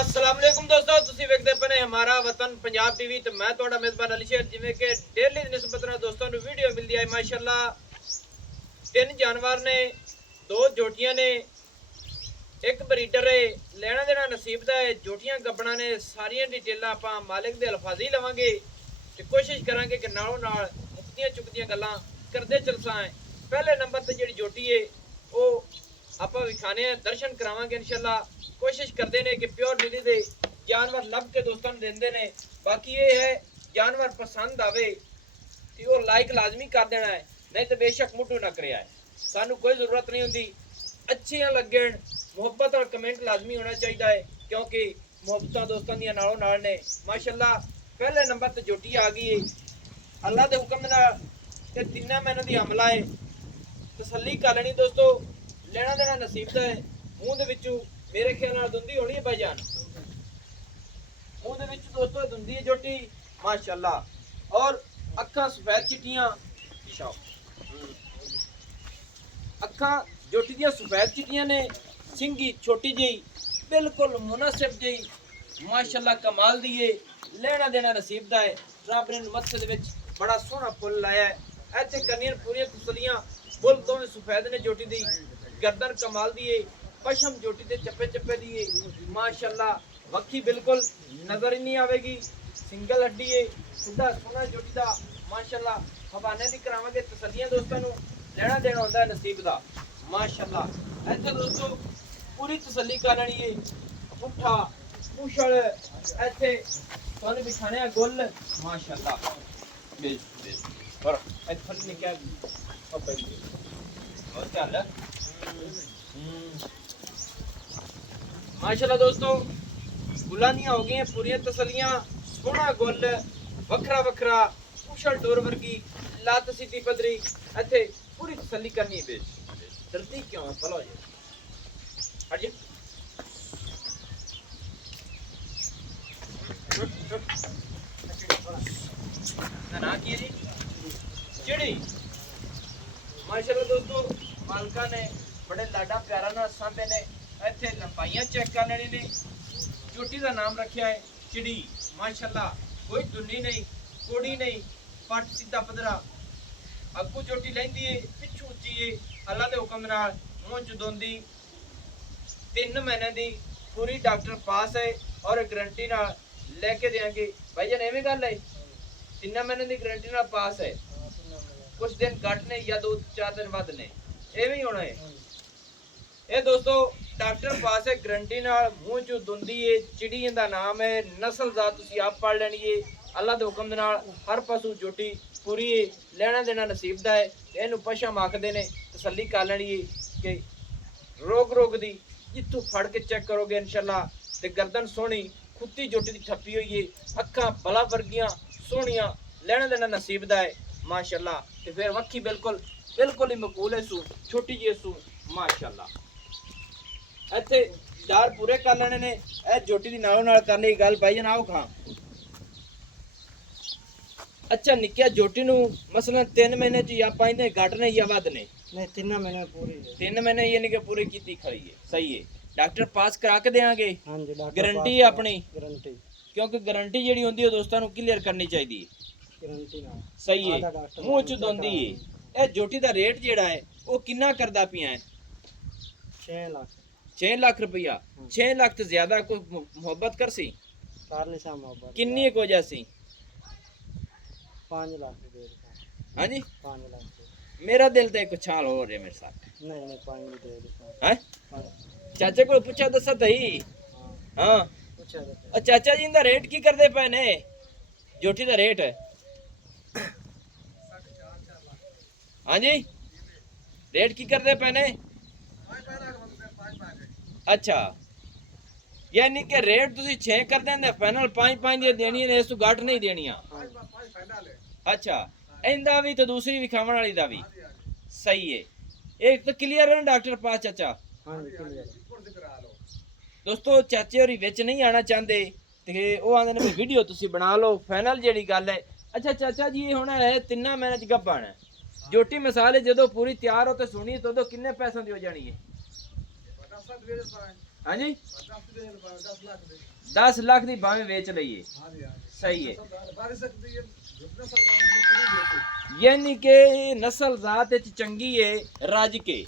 अस्सलाम वालेकुम दोस्तों, ਤੁਸੀਂ ਵੇਖਦੇ ਪਏ ਹਮਾਰਾ ਵਤਨ ਪੰਜਾਬ ਟੀਵੀ ਤੇ ਮੈਂ ਤੁਹਾਡਾ ਮੇਜ਼ਬਾਨ ਅਲੀ ਸ਼ੇਰ। ਜਿਵੇਂ ਕਿ ਡੇਲੀ ਦੀ ਨਿਸਬਤ ਨਾਲ ਦੋਸਤਾਂ ਨੂੰ ਵੀਡੀਓ ਮਿਲਦੀ ਹੈ ਮਾਸ਼ਾਅੱਲਾ। ਤਿੰਨ ਜਾਨਵਰ ਨੇ, ਦੋ ਜੋਟੀਆਂ ਨੇ, ਇੱਕ ਬਰੀਡਰ ਹੈ। ਲੈਣਾ ਦੇਣਾ ਨਸੀਬ ਦਾ ਹੈ। ਜੋਟੀਆਂ ਗੱਬਣਾ ਨੇ। ਸਾਰੀਆਂ ਡਿਟੇਲਾਂ ਆਪਾਂ ਮਾਲਿਕ ਦੇ ਅਲਫਾਜ਼ ਹੀ ਲਵਾਂਗੇ ਤੇ ਕੋਸ਼ਿਸ਼ ਕਰਾਂਗੇ ਕਿ ਨਾਲੋਂ ਨਾਲ ਮੁਕਤੀਆਂ ਚੁੱਕਦੀਆਂ ਗੱਲਾਂ ਕਰਦੇ ਚਲਸਾਂ। ਪਹਿਲੇ ਨੰਬਰ ਤੇ ਜਿਹੜੀ ਜੋਟੀ ਹੈ ਉਹ ਆਪਾਂ ਵਿਖਾਣੇ ਆ, ਦਰਸ਼ਨ ਕਰਾਵਾਂਗੇ ਇਨਸ਼ਾਅੱਲਾ। कोशिश करते हैं कि प्योर नीली दे जानवर लब के दोस्तों देंदे ने। बाकी ये है जानवर पसंद आवे कि वो लाइक लाजमी कर देना है, नहीं तो बेशक मुट्ठू ना करे है। सानू कोई जरूरत नहीं होती, अच्छियां लगन मुहब्बत और कमेंट लाजमी होना चाहिए है, क्योंकि मुहब्बत दोस्तों दी नालों नाल ने माशाअल्लाह। पहले नंबर ते जोटी आ गई है अल्लाह दे हुक्म नाल ते तिन्ना मैनू दी हमला है। तसल्ली कर लेनी दोस्तों, लेना देना नसीब दा है। मुंह दे विचों मेरे ख्याल नाल दुंदी होनी है भाईजान, मुंह दे विच दोस्तों दुंदी है जोटी माशाअल्लाह। और अखा सफेद चिट्टियां, अखा जोटी दियां सफेद चिट्टियां ने। सिंगी छोटी जी बिल्कुल मुनासिब जी माशाअल्लाह, कमाल दी है। लेना देना नसीब दा है। रब ने मत्से दे विच बड़ा सोहना फुल लाया है। इत्थे कन्नियां पूरियां कुसलियां, बुल दोवें सफेद ने। जोटी दी गर्दन कमाल दी है। पशम जोटी दे चप्पे चप्पे दी है माशाअल्लाह। वक्की बिल्कुल नजर ही नहीं आवेगी, सिंगल हड्डी है। सीधा सोना जोटी दा माशाअल्लाह। हवाने दी करावांगे तसल्लियां दोस्तों नु। लेना देना होंदा है नसीब दा माशाअल्लाह। इत्थे दोस्तों पूरी तसल्ली कर लेनी है। पुठा पुछल इत्थे तुहानू बिछाने गुल माशाअल्लाह। पर इत्थे नहीं क्या और चल माशाअल्लाह दोस्तों। गुलानियां हो गई हैं पूरी तसलियां। सोना गुल वखरा वखरा उछल डोर वर्गी लात सीधी पदरी। इत्थे पूरी तसल्ली करनी है। बेश डरती क्यों है? भला हो जाए हट जा। ना की जी चिड़ी माशाअल्लाह दोस्तों। मालका ने बड़े लाडा प्यारा ना सांभे ने। इत्थे लंबाइयां चेक कर लेनी ने। जोटी का नाम रखा है चिड़ी माशाअल्लाह। कोई दुन्नी नहीं, कोड़ी नहीं, पट सीधा पदरा। अगू जोटी लैंदी है, पिछू उच्ची है। अल्लाह दे हुक्म नाल मूंह च दोंदी। 3 महीने दी पूरी डॉक्टर पास है और गारंटी नाल लेके देंगे भाईजान। एवें गल है, 3 महीने दी गारंटी नाल पास है। कुछ दिन घट ने या 2-4 दिन वध ने, एवें ही होना है। ये दोस्तों डॉक्टर पास है गारंटी नाल मूंह चो दुंदी है। चिड़ी दा नाम है। नस्ल जात तुसी आप पढ़ लेनी है। अल्लाह दे हुक्म दे नाल हर पासों जोटी पूरी है। लेना देना नसीब दा है। इहनू पशम आखदे ने। तसल्ली कर लेनी है कि रोग दी जित्थों फड़ के चेक करोगे इंशाअल्लाह। ते गर्दन सोहनी खुत्ती जोटी दी ठप्पी हुई है। अखां बला वर्गियां सोहणियां। लेना देना नसीब दा है माशाअल्लाह। ते फिर वक्खी बिल्कुल बिल्कुल ही मकबूल है। सू छोटी जी सू माशाअल्लाह। इत्थे चार पूरे कर लेने ने। ए जोटी दी नालों नाल करनी गल भाईजान। आओ खां। अच्छा निक्किया जोटी नू मसलन 3 महीने च या पाइंदे घट ने या वध ने? नहीं 3 महीने पूरी है। 3 महीने यानी कि पूरी कीती खड़ी है। सही है। डॉक्टर पास करा के देंगे। हां जी गारंटी है अपनी गारंटी, क्योंकि गारंटी जेडी होंदी है दोस्तों नू क्लियर करनी चाहिए। गारंटी ना सही है। मुंह च दोंदी है। ए जोटी दा रेट जेड़ा है वो कितना करदा पिया है? 6 लाख 6 लाख रुपया। 6 लाख तो ज्यादा। कोई मोहब्बत कर सी कारने सा मोहब्बत किन्नी को जैसी? 5 लाख दे देता। हाँ जी 5 लाख दे। मेरा दिल तो एक छाल हो रहे मेरे साथ। नहीं नहीं 5 दे देता। हैं चाचा को पूछा दसा तही। हाँ पूछा तो और चाचा जी इंदा रेट की करदे पे ने? जोटी दा रेट है हाँ जी रेट की करदे पे ने? अच्छा यानी कि रेट तुसी 6 कर देंगे, फाइनल 5 दी देनी है। इस तो घट नहीं देनिया। अच्छा इंदा भी तो दूसरी विखावन वाली दा भी सही है। एक तो क्लियर है डॉक्टर पास चाचा? हां जी क्लियर। दोस्तों चाचे होरी विच नहीं आना चाहते ते वो आंदे ने वीडियो तुसी बना लो फाइनल जेडी गल है। अच्छा चाचा जी ये होना है 3 महीने च गब्बन है। जोटी मिसाल है जदों पूरी तैयार हो तो सुनी तो किन्ने पैसों दी हो जानी है? हाँ जी 10 लाख दी भावें बेच लईए सही है यानी कि नस्ल जात च चंगी है रज के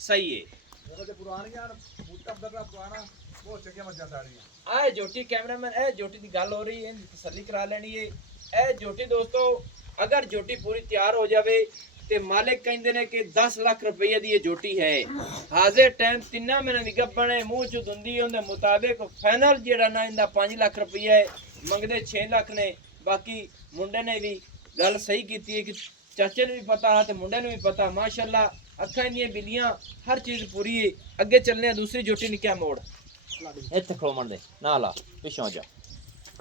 सही है आए जोटी कैमरामैन ए जोटी दी गल हो रही है तसल्ली करा लेनी है ए जोटी दोस्तों अगर जोटी पूरी तैयार हो जावे ते मालिक कहंदे ने कि 10 लाख रुपए दी ये जोटी है हाजिर टाइम 3 महीने दी गब्बन है मुंह च दुंदी उनदे मुताबिक फाइनल जेड़ा ना इंदा 5 लाख रुपए है मंगदे 6 लाख ने बाकी मुंडे ने भी गल सही कीती है कि चाचे ने भी पता है ते मुंडे ने भी पता माशाल्लाह अखा इंदियां बिलियां हर चीज पूरी है अगे चलने दूसरी जोटी निक्या मोड़ इत्थे खड़ोमण दे ना ला पिछों जा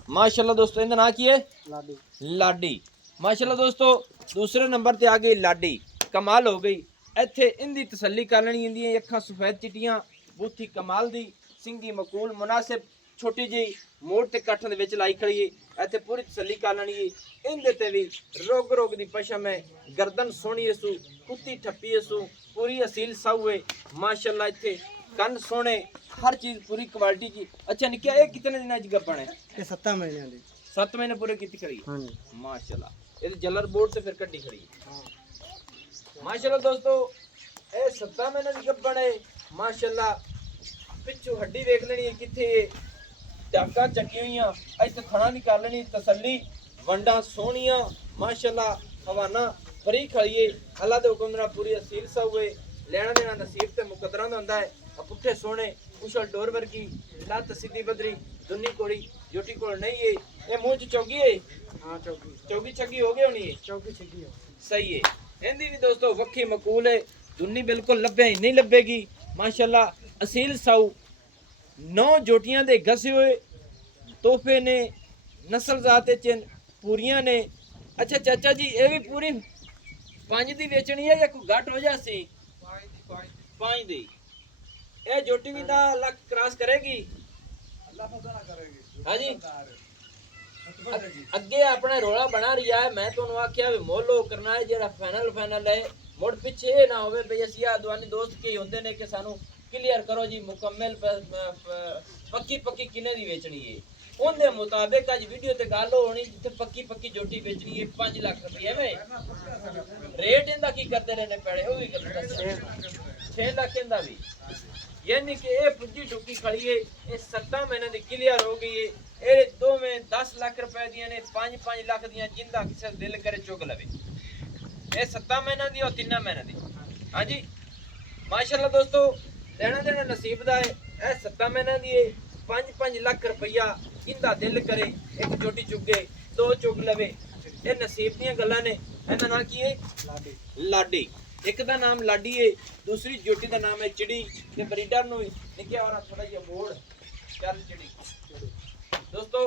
माशाल्लाह दोस्तों इंदा ना की है लाडी लाडी माशाल्लाह दोस्तों दूसरे नंबर ते आ गई लाडी कमाल हो गई इत्थे इंदी तसल्ली कर लेनी इंदियां अखां सफेद चिट्टियां बूथी कमाल दी सिंगी मकूल मुनासिब छोटी जी मोड़ ते कट्ठ दे विच लाई खड़ी है इत्थे पूरी तसल्ली कर लेनी है इंदे ते भी रोग रोग दी पशम है गर्दन सोहनी है सू कुत्ती ठप्पी है सू पूरी असील साऊ है माशाल्लाह इत्थे ਕੰਨ ਸੋਹਣੇ हर चीज पूरी क्वालिटी की अच्छा निक्या ये कितने दिनां च गप्पण है ये 7 महीने दी 7 महीने पूरे कीती खड़ी हां जी माशाल्लाह ये जलर बोर्ड से फिर कड्डी खड़ी हां माशाल्लाह दोस्तों ए 7 महीने दी गप्पण है माशाल्लाह पिछू हड्डी देख लेनी है किथे टाका चकी हुईयां इत्थे खाना निकाल लेनी तसल्ली वंडा सोहणियां माशाल्लाह हवाना फरी खड़ी है अल्लाह दे हुक्म नाल पूरी असील सा हुए लेना देना नसीब ते मुकद्दरां दा हुंदा है पुट्ठे सोने उछल डोर वर्गी लत सीधी बदरी दुन्नी कोड़ी जोटी कोल नहीं है ये मुंह च चौगी है हां चौकी चौगी छगी हो गई होनी है चौकी छिकी हो सही है इंदी भी दोस्तों वक्खी मकूल है दुन्नी बिल्कुल लब्बे ही नहीं लब्बेगी माशाल्लाह असील साऊ 9 जोटियां दे घसे हुए तोहफे ने नस्ल जाते च पूरियां ने अच्छा चाचा जी ये भी पूरी 5 दी बेचनी है या कोई घट हो जासी 5 दी ये जोटी भी दा लक क्रॉस करेगी अल्लाह पता ना करेगी हां जी ਅੱਗੇ ਆਪਣਾ ਰੋਲਾ ਬਣਾ ਰਿਹਾ ਹੈ ਮੈਂ ਤੁਹਾਨੂੰ ਆਖਿਆ ਵੀ ਮੋਲੋ ਕਰਨਾ ਹੈ ਜਿਹੜਾ ਫਾਈਨਲ ਹੈ ਮੁੜ ਪਿੱਛੇ ਇਹ ਨਾ ਹੋਵੇ ਬਈ ਅਸੀਂ ਆ ਦੁਆਨੀ ਦੋਸਤ ਕੀ ਹੁੰਦੇ ਨੇ ਕਿ ਸਾਨੂੰ ਕਲੀਅਰ ਕਰੋ ਜੀ ਮੁਕੰਮਲ ਪੱਕੀ ਕਿੰਨੇ ਦੀ ਵੇਚਣੀ ਹੈ ਉਹਦੇ ਮੁਤਾਬਿਕ ਅੱਜ ਵੀਡੀਓ ਤੇ ਗੱਲ ਹੋਣੀ ਜਿੱਥੇ ਪੱਕੀ ਜੋਟੀ ਵੇਚਣੀ ਹੈ 5 ਲੱਖ ਰੁਪਏ ਐਵੇਂ ਰੇਟ ਇਹਦਾ ਕੀ ਕਰਦੇ ਰਹੇ ਨੇ ਪੈੜੇ ਉਹ ਵੀ ਕਰਦੇ 6 ਲੱਖ ਇਹਦਾ ਵੀ यानी कि ये पुजी टुकी खड़ी है ये 7 महीने दी क्लियर हो गई है ये दो में 10 लाख रुपए दिया ने 5 लाख दिया जिंदा किसे दिल करे चुग लवे ये 7 महीने दी और 3 महीने दी हां जी माशाल्लाह दोस्तों लेना देना नसीब दा है ये 7 महीने दी है 5 लाख रुपया जिंदा दिल करे एक जोटी चुगे 2 चुग लवे ये नसीब दी गल्लां ने इहदा नाम की है लाडी लाडी एक दा नाम लाडी है दूसरी जोटी दा नाम है चिड़ी ते ब्रीडर नु निक्या और थोड़ा जिहा मोड़ चल चिड़ी दोस्तों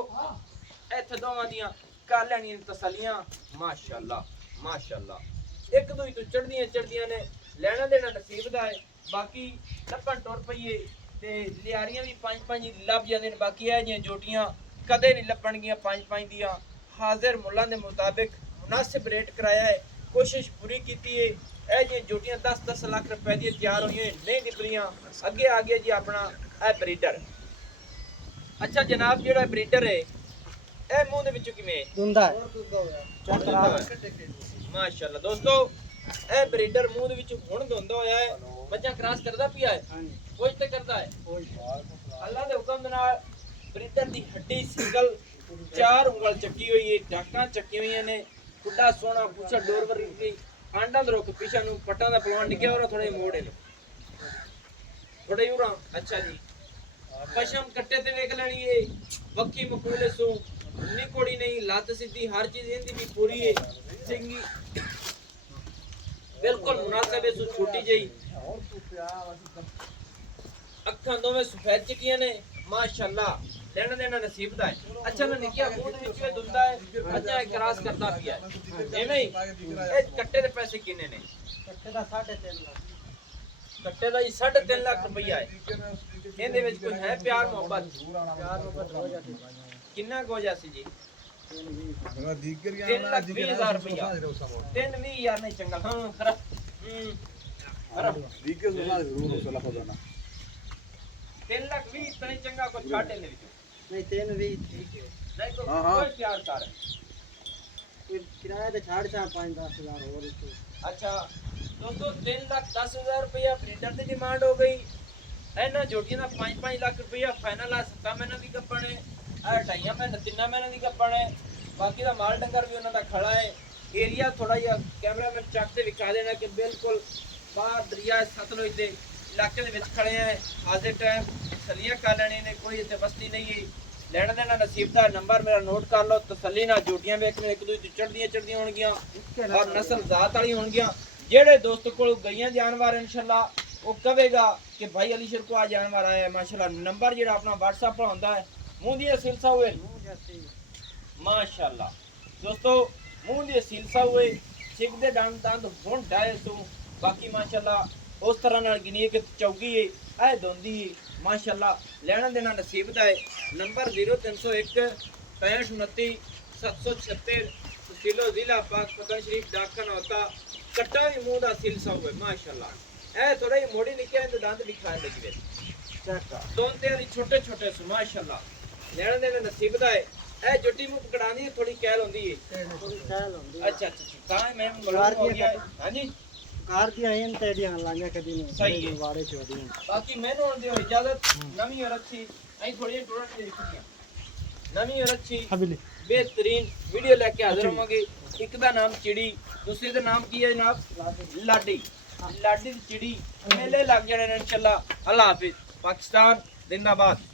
इत्थे दोवां दियां कर लैणियां तसल्लियां माशाल्लाह एक दूई तो चढ़दियां ने लेना देना नसीब दा है बाकी लपन टुर पईए ते लियारियां भी 5 लभ जांदे ने बाकी ए जियां जोटियां कदे नहीं लपणगियां 5 दियां हाजिर मुल्लां दे मुताबिक मुनासिब रेट कराया है कोशिश पूरी कीती है ਇਹ ਜੀ ਜੋਟੀਆਂ 10 ਲੱਖ ਰੁਪਏ ਦੀਆਂ ਤਿਆਰ ਹੋਈਆਂ ਨਹੀਂ ਨਿਕਲੀਆਂ ਅੱਗੇ ਆ ਗਿਆ ਜੀ ਆਪਣਾ ਇਹ ਬਰੀਡਰ ਅੱਛਾ ਜਨਾਬ ਜਿਹੜਾ ਬਰੀਡਰ ਹੈ ਇਹ ਮੂੰਹ ਦੇ ਵਿੱਚੋਂ ਕਿਵੇਂ ਦੁੰਦਾ ਚੈੱਕ ਕਰਾ ਮਾਸ਼ਾਅੱਲਾ ਦੋਸਤੋ ਇਹ ਬਰੀਡਰ ਮੂੰਹ ਦੇ ਵਿੱਚ ਹੁਣ ਦੁੰਦਾ ਹੋਇਆ ਹੈ ਬੱਚਾ ਕ੍ਰਾਸ ਕਰਦਾ ਪਿਆ ਹੈ ਹਾਂਜੀ ਕੁਝ ਤੇ ਕਰਦਾ ਹੈ ਅੱਲਾ ਦੇ ਹੁਕਮ ਦੇ ਨਾਲ ਬਰੀਡਰ ਦੀ ਹੱਡੀ ਸਿੰਗਲ 4 ਉਂਗਲ ਚੱਕੀ ਹੋਈ ਹੈ ਡਾਕਾਂ ਚੱਕੀ ਹੋਈਆਂ ਨੇ ਕੁੱਡਾ ਸੋਹਣਾ ਪੁੱਛਾ ਡੋਰ ਵਰਗੀ आंडा दे रोक पीछा नु पट्टा दा पलवान निकया और थोड़े मोड़े ने थोड़े यूरा अच्छा जी पशम कट्टे ते देख लेनी है वक्की मकूले सो निकोड़ी नहीं लात सीधी हर चीज इंदी भी पूरी है सिंगी बिल्कुल मुनासिब है सो छोटी जई अखां दोवें सफेद चिटियां ने माशाल्लाह लेना देना नसीब दा है अच्छा ना निकिया मुंह दे विच दुंदा है अच्छा क्रॉस करदा पिया है एवें ए कट्टे दे पैसे किन्ने ने कट्टे दा 3.5 लाख कट्टे दा जी 3.5 लाख रुपया है ਇਹਦੇ ਵਿੱਚ ਕੋਈ ਹੈ ਪਿਆਰ ਮੁਹੱਬਤ हो जाती किन्ना को हो जासी जी 3,20,000 रुपया 3,20,000 नहीं चंगा हां खरा खरा 3 ਲੱਖ 20 ਤਨੇ ਚੰਗਾ ਕੋ ਛੱਡ ਇਹਦੇ ਵਿੱਚੋਂ ਨਹੀਂ 3 ਵੀ ਠੀਕ ਹੈ ਨਹੀਂ ਕੋ ਹਾਂ, ਹਾਂ। ਕੋਈ ਪਿਆਰ ਕਰ ਇਹ ਕਿਰਾਇਆ ਤੇ ਛੱਡ ਚਾ 5-10 ਹਜ਼ਾਰ ਹੋਰ ਇੱਥੇ अच्छा दोस्तों 3,10,000 रुपया ब्रीडर की डिमांड हो गई ਇਹਨਾਂ ਜੋਟੀਆਂ ਦਾ 5-5 ਲੱਖ ਰੁਪਇਆ ਫਾਈਨਲ ਆ 7 ਮਹੀਨਿਆਂ ਦੀ ਗੱਪਣ ਹੈ ਆ 2.5 ਮਹੀਨੇ 3 ਮਹੀਨਿਆਂ ਦੀ ਗੱਪਣ ਹੈ ਬਾਕੀ ਦਾ ਮਾਲ ਡੰਗਰ ਵੀ ਉਹਨਾਂ ਦਾ ਖੜਾ ਹੈ ਏਰੀਆ ਥੋੜਾ ਜਿਹਾ ਕੈਮਰਾਮੈਨ ਚੱਕ ਤੇ ਵਿਖਾ ਦੇਣਾ ਕਿ ਬਿਲਕੁਲ ਬਾਹਰ ਦਰਿਆ ਸਤਲੁਜ ਦੇ ਇਲਾਕੇ ਦੇ ਵਿੱਚ ਖੜੇ ਆ ਅੱਜ ਦੇ ਟਾਈਮ ਤਸੱਲੀਆਂ ਕਰ ਲੈਣੀ ਨੇ ਕੋਈ ਇੱਥੇ ਬਸਤੀ ਨਹੀਂ ਹੈ ਲੈਣ ਦੇਣਾ ਨਸੀਬ ਦਾ ਨੰਬਰ ਮੇਰਾ ਨੋਟ ਕਰ ਲਓ ਤਸੱਲੀ ਨਾਲ ਜੋਟੀਆਂ ਵੇਖਣੇ ਇੱਕ ਦੂਜੇ ਤੋਂ ਚੜਦੀਆਂ ਹੋਣਗੀਆਂ ਔਰ ਨਸਲ ਜ਼ਾਤ ਵਾਲੀ ਹੋਣਗੀਆਂ ਜਿਹੜੇ ਦੋਸਤ ਕੋਲ ਗਈਆਂ ਜਾਨਵਰ ਇਨਸ਼ਾਅੱਲਾ ਉਹ ਕਹੇਗਾ ਕਿ ਭਾਈ ਅਲੀਸ਼ਰ ਕੋ ਆ ਜਾਨਵਰ ਆਇਆ ਹੈ ਮਾਸ਼ਾਅੱਲਾ ਨੰਬਰ ਜਿਹੜਾ ਆਪਣਾ WhatsApp ਪਰ ਹੁੰਦਾ ਹੈ ਮੂੰਹ ਦੀ ਸਿਲਸਾ ਹੋਏ ਮਾਸ਼ਾਅੱਲਾ ਦੋਸਤੋ ਮੂੰਹ ਦੀ ਸਿਲਸਾ ਹੋਏ ਸਿੱਖ ਦੇ ਦੰਦ ਹੁਣ ਡਾਏ ਸੋ ਬਾਕੀ ਮਾਸ਼ਾਅੱਲਾ ਉਸ ਤਰ੍ਹਾਂ ਨਾਲ ਗਿਣੀਏ ਕਿ ਚੌਗੀ ਹੈ ਇਹ ਦੋਂਦੀ ਹੈ ਮਾਸ਼ਾਅੱਲਾ ਲੈਣਾ ਦੇਣਾ ਨਸੀਬ ਦਾ ਹੈ ਨੰਬਰ 0301 6529 776 ਤਹਿਸੀਲ ਜ਼ਿਲ੍ਹਾ ਪਾਕ ਪਤਨ ਸ਼ਰੀਫ ਡਾਕਖਾਨਾ ਹੋਤਾ ਕੱਟਾ ਵੀ ਮੂੰਹ ਦਾ ਸਿਲਸਾ ਹੋਵੇ ਮਾਸ਼ਾਅੱਲਾ ਇਹ ਥੋੜਾ ਜਿਹਾ ਮੋੜੀ ਨਿੱਕੇ ਦੇ ਦੰਦ ਵੀ ਖਾਣ ਲੱਗੀ ਵੇ ਚੈੱਕ ਦੋਂਦੇ ਵਾਲੀ ਛੋਟੇ ਛੋਟੇ ਸੋ ਮਾਸ਼ਾਅੱਲਾ ਲੈਣਾ ਦੇਣਾ ਨਸੀਬ ਦਾ ਹੈ ਇਹ ਜੁੱਟੀ ਮੂੰਹ ਪਕੜਾਉਂਦੀ ਹੈ ਥੋੜੀ ਕਹਿਲ ਹੁੰਦੀ ਹੈ ਥੋੜੀ ਸਹਿਲ ਹੁੰਦੀ ਹੈ ਅੱਛਾ ਤਾਂ ਮੈਂ ਮਲੂਮ ਹੋ ਗਿਆ ਹਾਂਜੀ ਕਾਰ ਦੀਆਂ ਆਈਆਂ ਤੇ ਦੀਆਂ ਲਾਈਆਂ ਕਦੀ ਨਹੀਂ ਸਹੀ ਹੈ। ਵਾੜੇ ਚੋਦੀਆਂ ਬਾਕੀ ਮੈਨੂੰ ਹੁਣ ਦਿਓ ਇਜਾਜ਼ਤ ਨਵੀਂ ਔਰ ਅੱਛੀ ਅਸੀਂ ਥੋੜੀ ਟੋਰਟ ਦੇਖੀਆਂ ਨਵੀਂ ਔਰ ਅੱਛੀ ਹਬੀਲੀ बेहतरीन वीडियो लेके हाजिर होंगे एक दा नाम चिड़ी दूसरे दा नाम की है जनाब लाडी लाडी दी चिड़ी मेले लग जाने इंशाल्लाह अल्लाह हाफिज पाकिस्तान जिंदाबाद।